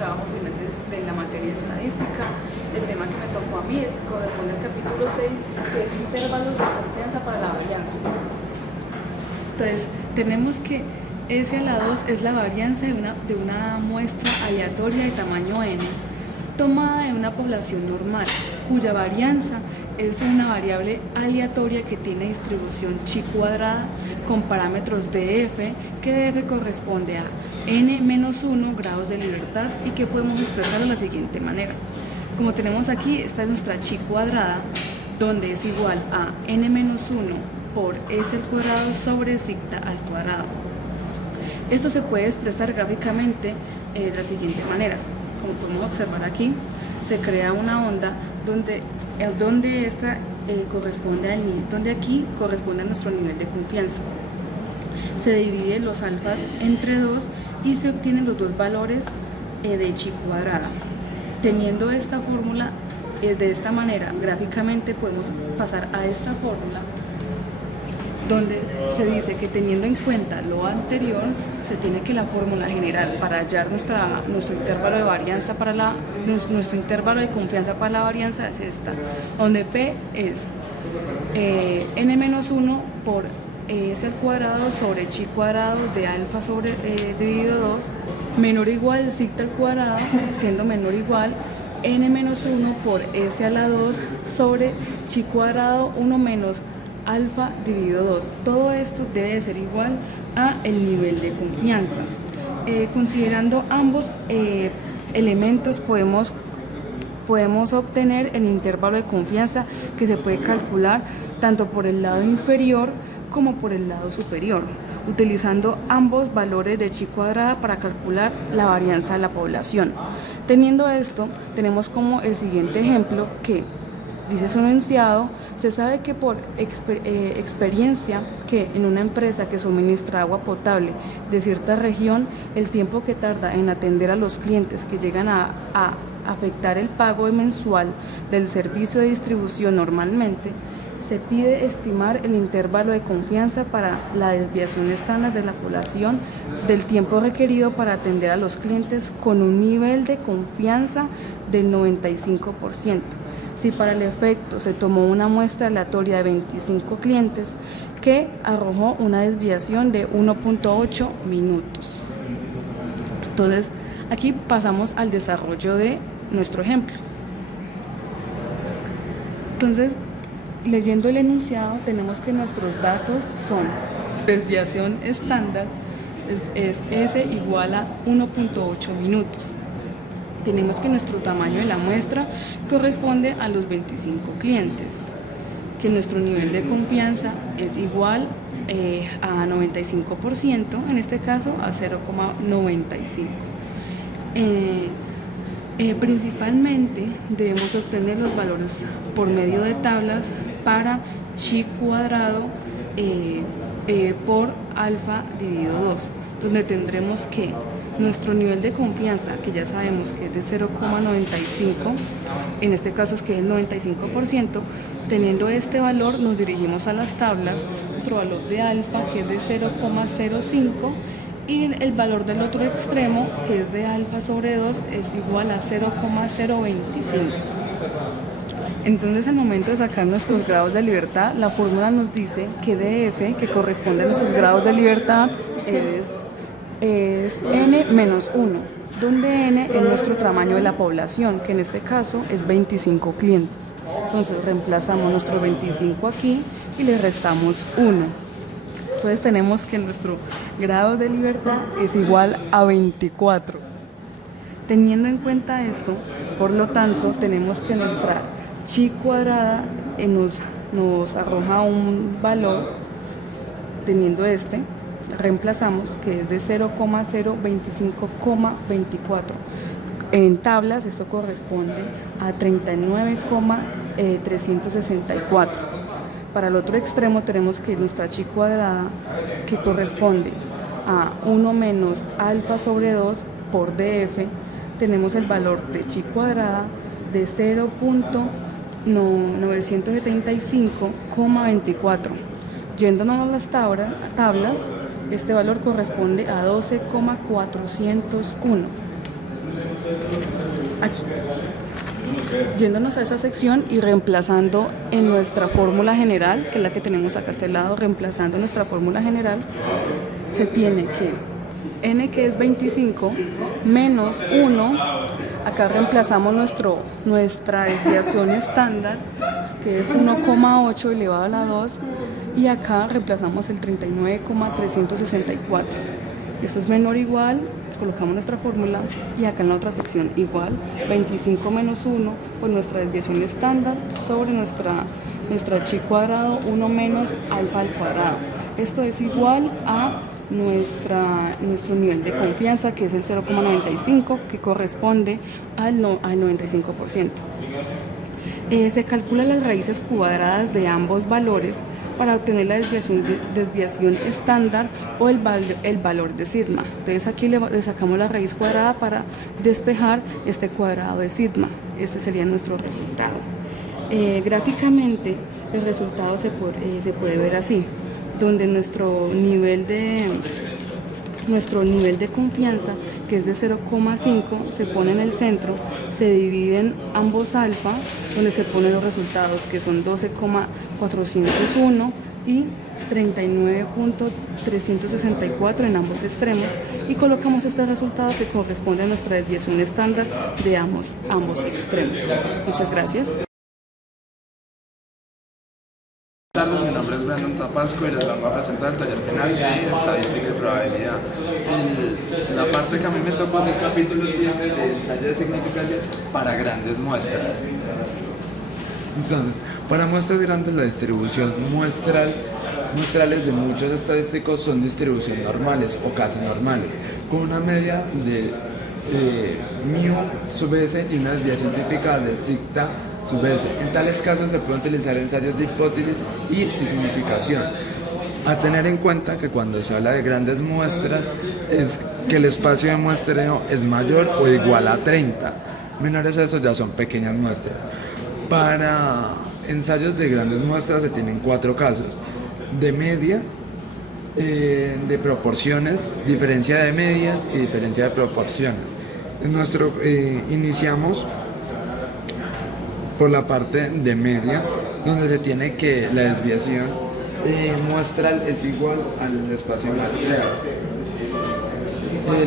trabajo final de la materia de estadística. El tema que me tocó a mí corresponde al capítulo 6, que es intervalos de confianza para la varianza. Entonces, tenemos que S a la 2 es la varianza de una muestra aleatoria de tamaño n, tomada de una población normal, cuya varianza es una variable aleatoria que tiene distribución chi cuadrada con parámetros df, que df corresponde a n-1 grados de libertad y que podemos expresar de la siguiente manera. Como tenemos aquí, esta es nuestra chi cuadrada, donde es igual a n-1 por s al cuadrado sobre sigta al cuadrado. Esto se puede expresar gráficamente de la siguiente manera. Como podemos observar aquí, se crea una onda donde esta corresponde donde aquí corresponde a nuestro nivel de confianza. Se dividen los alfas entre 2 y se obtienen los dos valores de chi cuadrada. Teniendo esta fórmula de esta manera, gráficamente podemos pasar a esta fórmula, donde se dice que teniendo en cuenta lo anterior, se tiene que la fórmula general para hallar nuestro intervalo de varianza nuestro intervalo de confianza para la varianza es esta, donde P es n-1 por s al cuadrado sobre chi cuadrado de alfa sobre dividido 2 menor o igual de sigta al cuadrado, siendo menor o igual n-1 por s a la 2 sobre chi cuadrado 1 menos alfa dividido 2. Todo esto debe de ser igual a el nivel de confianza. Considerando ambos elementos podemos obtener el intervalo de confianza, que se puede calcular tanto por el lado inferior como por el lado superior, utilizando ambos valores de chi cuadrada para calcular la varianza de la población. Teniendo esto, tenemos como el siguiente ejemplo que dice su enunciado: se sabe que por experiencia que en una empresa que suministra agua potable de cierta región, el tiempo que tarda en atender a los clientes que llegan a afectar el pago mensual del servicio de distribución normalmente, se pide estimar el intervalo de confianza para la desviación estándar de la población del tiempo requerido para atender a los clientes con un nivel de confianza del 95%. Si para el efecto se tomó una muestra aleatoria de 25 clientes que arrojó una desviación de 1.8 minutos. Entonces, aquí pasamos al desarrollo de nuestro ejemplo. Entonces, leyendo el enunciado, tenemos que nuestros datos son desviación estándar es S igual a 1.8 minutos. Tenemos que nuestro tamaño de la muestra corresponde a los 25 clientes, que nuestro nivel de confianza es igual a 95%, en este caso a 0,95. Principalmente debemos obtener los valores por medio de tablas para chi cuadrado por alfa dividido 2, donde tendremos que nuestro nivel de confianza, que ya sabemos que es de 0,95, en este caso es que es el 95%, teniendo este valor nos dirigimos a las tablas, nuestro valor de alfa, que es de 0,05, y el valor del otro extremo, que es de alfa sobre 2, es igual a 0,025. Entonces, al momento de sacar nuestros grados de libertad, la fórmula nos dice que df, que corresponde a nuestros grados de libertad, es n-1, donde n es nuestro tamaño de la población, que en este caso es 25 clientes. Entonces reemplazamos nuestro 25 aquí y le restamos 1. Entonces tenemos que nuestro grado de libertad es igual a 24. Teniendo en cuenta esto, por lo tanto, tenemos que nuestra chi cuadrada nos arroja un valor, teniendo reemplazamos que es de 0,025,24. En tablas esto corresponde a 39,364. Para el otro extremo tenemos que nuestra chi cuadrada, que corresponde a 1 menos alfa sobre 2 por df, tenemos el valor de chi cuadrada de 0.975,24. Yéndonos a las tablas, este valor corresponde a 12,401. Aquí. Yéndonos a esa sección y reemplazando en nuestra fórmula general, que es la que tenemos acá a este lado, reemplazando nuestra fórmula general, se tiene que n, que es 25, menos 1, acá reemplazamos nuestra desviación estándar, que es 1,8 elevado a la 2, y acá reemplazamos el 39,364. Esto es menor o igual, colocamos nuestra fórmula, y acá en la otra sección igual, 25 menos 1, pues nuestra desviación estándar sobre nuestra chi cuadrado, 1 menos alfa al cuadrado. Esto es igual a nuestro nivel de confianza, que es el 0,95, que corresponde al 95%. Se calculan las raíces cuadradas de ambos valores para obtener la desviación estándar o el valor de sigma. Entonces aquí le sacamos la raíz cuadrada para despejar este cuadrado de sigma. Este sería nuestro resultado. Gráficamente el resultado se puede ver así, donde nuestro nivel de confianza, que es de 0,5, se pone en el centro, se dividen ambos alfa, donde se ponen los resultados, que son 12,401 y 39,364 en ambos extremos, y colocamos este resultado que corresponde a nuestra desviación estándar de ambos extremos. Muchas gracias. Buenas tardes, mi nombre es Brandon Tapasco y les vengo a presentar el taller final de estadística y probabilidad. La parte que a mí me tocó en el capítulo 7 de ensayo de significación para grandes muestras. Entonces, para muestras grandes, la distribución muestrales de muchos estadísticos son distribuciones normales o casi normales, con una media de mu sub s y una desviación típica de sigta sub s. En tales casos se pueden utilizar ensayos de hipótesis y significación. A tener en cuenta que cuando se habla de grandes muestras es que el espacio de muestreo es mayor o igual a 30. Menores a eso ya son pequeñas muestras. Para ensayos de grandes muestras se tienen 4 casos: de media, de proporciones, diferencia de medias y diferencia de proporciones. Iniciamos por la parte de media, donde se tiene que la desviación muestral es igual al espacio muestreado.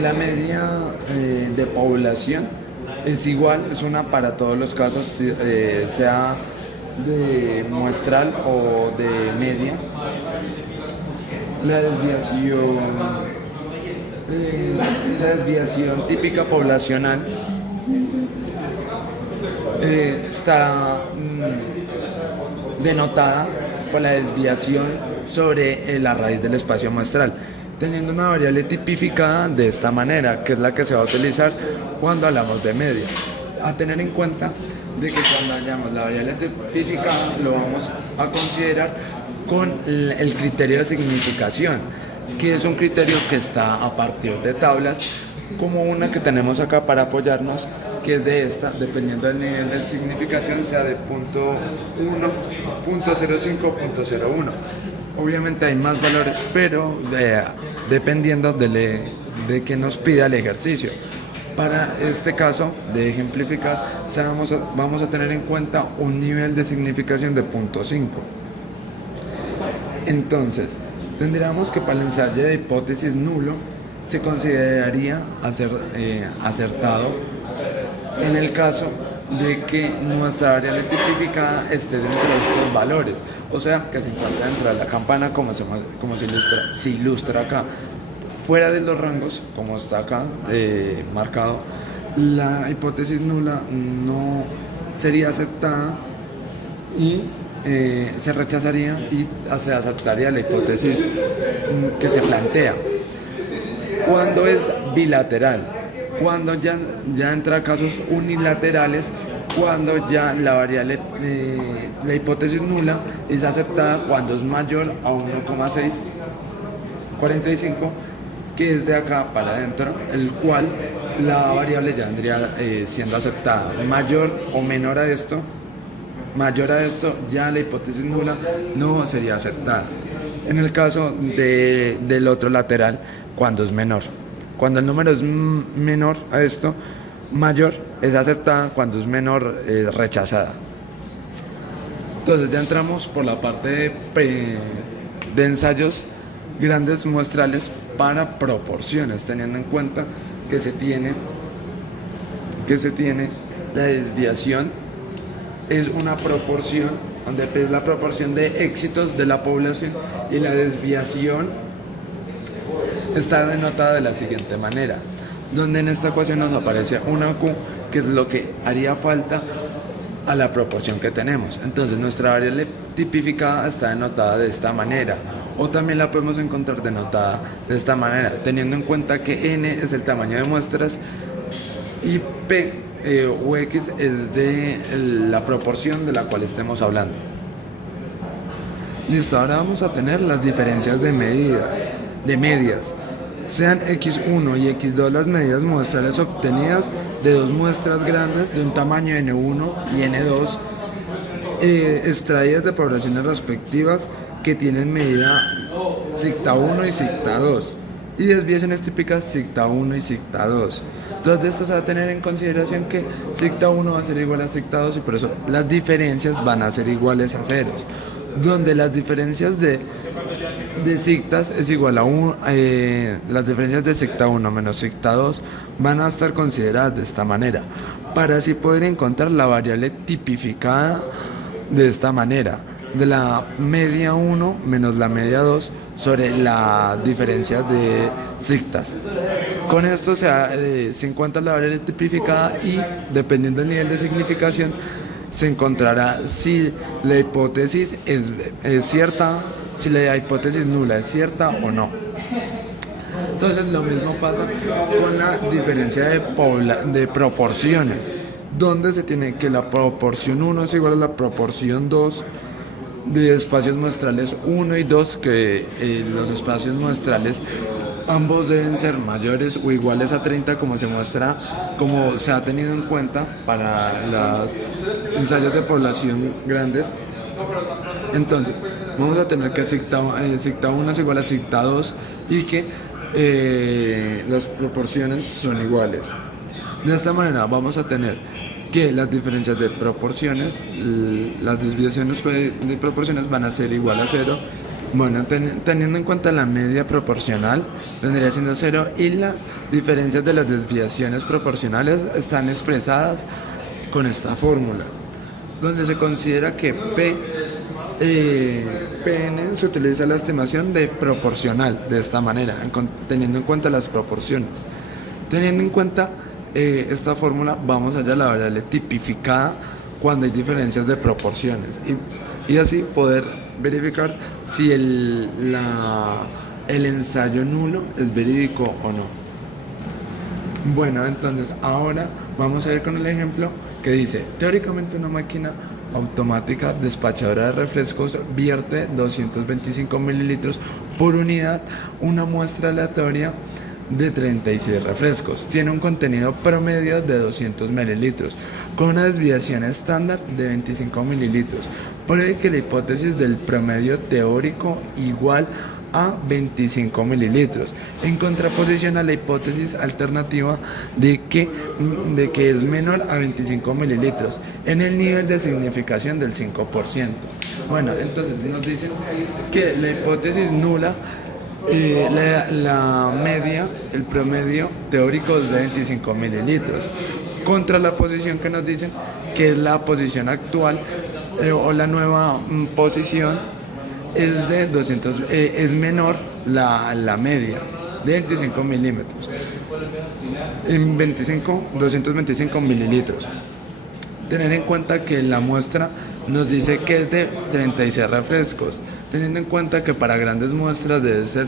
La media de población es igual, es una para todos los casos, sea de muestral o de media. La desviación típica poblacional está denotada por la desviación sobre la raíz del espacio muestral, teniendo una variable tipificada de esta manera, que es la que se va a utilizar cuando hablamos de media. A tener en cuenta de que cuando hallamos la variable tipificada lo vamos a considerar con el criterio de significación, que es un criterio que está a partir de tablas, como una que tenemos acá para apoyarnos, que es de esta, dependiendo del nivel de significación, sea de punto 1, punto 0,5, punto 0,1. Obviamente hay más valores, pero dependiendo de que nos pida el ejercicio. Para este caso de ejemplificar, vamos a tener en cuenta un nivel de significación de punto 5. Entonces, tendríamos que para el ensayo de hipótesis nulo se consideraría acertado en el caso de que nuestra variable tipificada esté dentro de estos valores, o sea, que se encuentra dentro de la campana, como se ilustra acá. Fuera de los rangos, como está acá marcado, la hipótesis nula no sería aceptada y se rechazaría y se aceptaría la hipótesis que se plantea. Cuando es bilateral, cuando ya entra casos unilaterales, cuando ya la variable, la hipótesis nula es aceptada cuando es mayor a 1,645, que es de acá para adentro, el cual la variable ya vendría siendo aceptada. Mayor o menor a esto, ya la hipótesis nula no sería aceptada. En el caso del otro lateral, cuando es menor. Cuando el número es menor a esto, mayor es aceptada, cuando es menor es rechazada. Entonces ya entramos por la parte de ensayos grandes muestrales para proporciones, teniendo en cuenta que se tiene la desviación es una proporción, donde es la proporción de éxitos de la población, y la desviación está denotada de la siguiente manera, donde en esta ecuación nos aparece una Q, que es lo que haría falta a la proporción que tenemos. Entonces nuestra variable tipificada está denotada de esta manera, o también la podemos encontrar denotada de esta manera, teniendo en cuenta que n es el tamaño de muestras y p o x es de la proporción de la cual estemos hablando. Listo, ahora vamos a tener las diferencias de medias. Sean x1 y x2 las medidas muestrales obtenidas de dos muestras grandes de un tamaño n1 y n2, extraídas de poblaciones respectivas que tienen medida sigta 1 y sigta 2 y desviaciones típicas sigta 1 y sigta 2. Entonces de esto se va a tener en consideración que sigta 1 va a ser igual a sigta 2, y por eso las diferencias van a ser iguales a ceros, donde las diferencias de sigtas es igual a las diferencias de sigta 1 menos sigta 2 van a estar consideradas de esta manera, para así poder encontrar la variable tipificada de esta manera, de la media 1 menos la media 2 sobre la diferencia de sigtas. Con esto se encuentra la variable tipificada, y dependiendo del nivel de significación se encontrará si la hipótesis es cierta, si la hipótesis nula es cierta o no. Entonces lo mismo pasa con la diferencia de proporciones, donde se tiene que la proporción 1 es igual a la proporción 2 de espacios muestrales 1 y 2, que los espacios muestrales ambos deben ser mayores o iguales a 30, como se ha tenido en cuenta para los ensayos de población grandes. Entonces vamos a tener que sigta 1 es igual a sigta 2 y que las proporciones son iguales. De esta manera vamos a tener que las diferencias de proporciones, las desviaciones de proporciones van a ser igual a 0. Bueno, teniendo en cuenta la media proporcional, vendría siendo 0, y las diferencias de las desviaciones proporcionales están expresadas con esta fórmula, donde se considera que Pn se utiliza la estimación de proporcional de esta manera, teniendo en cuenta las proporciones. Teniendo en cuenta esta fórmula, vamos allá a la variable tipificada cuando hay diferencias de proporciones, y así poder verificar si el ensayo nulo es verídico o no. Bueno, entonces ahora vamos a ir con el ejemplo que dice: teóricamente una máquina automática despachadora de refrescos vierte 225 mililitros por unidad una muestra aleatoria de 36 refrescos. Tiene un contenido promedio de 200 mililitros con una desviación estándar de 25 mililitros. Pruebe que la hipótesis del promedio teórico igual a 25 mililitros, en contraposición a la hipótesis alternativa de que es menor a 25 mililitros en el nivel de significación del 5%. Bueno, entonces nos dicen que la hipótesis nula, la media, el promedio teórico es de 25 mililitros, contra la posición que nos dicen que es la posición actual o la nueva posición es de 200, es menor la media de 25 milímetros en 225 mililitros. Tener en cuenta que la muestra nos dice que es de 36 refrescos, teniendo en cuenta que para grandes muestras debe ser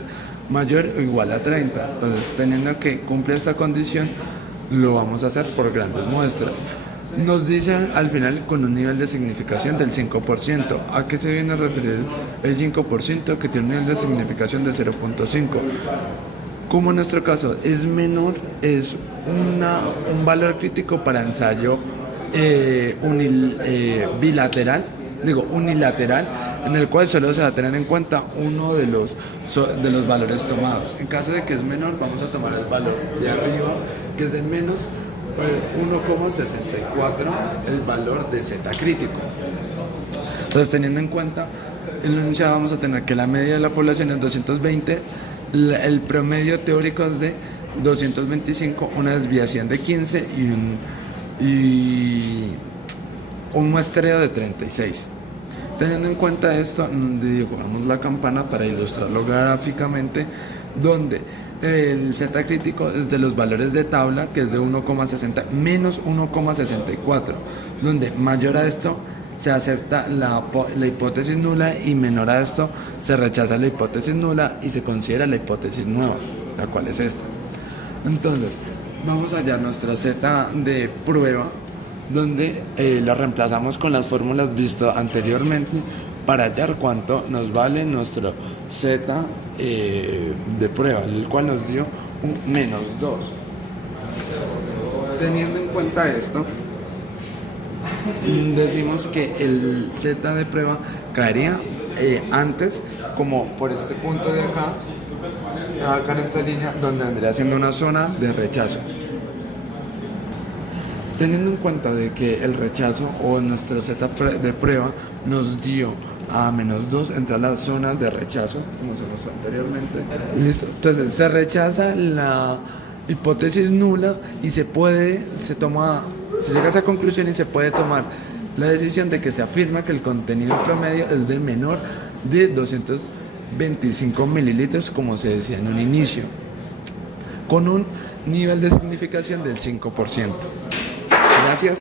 mayor o igual a 30. Entonces, teniendo que cumple esta condición, lo vamos a hacer por grandes muestras. Nos dice al final con un nivel de significación del 5%. ¿A qué se viene a referir el 5%? Que tiene un nivel de significación de 0.5. Como en nuestro caso es menor, es un valor crítico para ensayo unilateral, en el cual solo se va a tener en cuenta uno de los valores tomados. En caso de que es menor, vamos a tomar el valor de arriba, que es de menos 1,64 el valor de Z crítico. Entonces, teniendo en cuenta el enunciado, vamos a tener que la media de la población es 220, el promedio teórico es de 225, una desviación de 15 y un muestreo de 36. Teniendo en cuenta esto, dibujamos la campana para ilustrarlo gráficamente, donde el Z crítico es de los valores de tabla, que es de 1,60 menos 1,64, donde mayor a esto se acepta la hipótesis nula y menor a esto se rechaza la hipótesis nula y se considera la hipótesis nueva, la cual es esta. Entonces, vamos a hallar nuestra Z de prueba, donde la reemplazamos con las fórmulas vistas anteriormente para hallar cuánto nos vale nuestro Z de prueba, el cual nos dio un menos 2. Teniendo en cuenta esto, decimos que el Z de prueba caería antes, como por este punto de acá en esta línea, donde vendría siendo una zona de rechazo. Teniendo en cuenta de que el rechazo o nuestro Z de prueba nos dio a menos 2, entra la zona de rechazo, como se mostró anteriormente. Listo. Entonces se rechaza la hipótesis nula y se llega a esa conclusión y se puede tomar la decisión de que se afirma que el contenido promedio es de menor de 225 mililitros, como se decía en un inicio, con un nivel de significación del 5%. Gracias.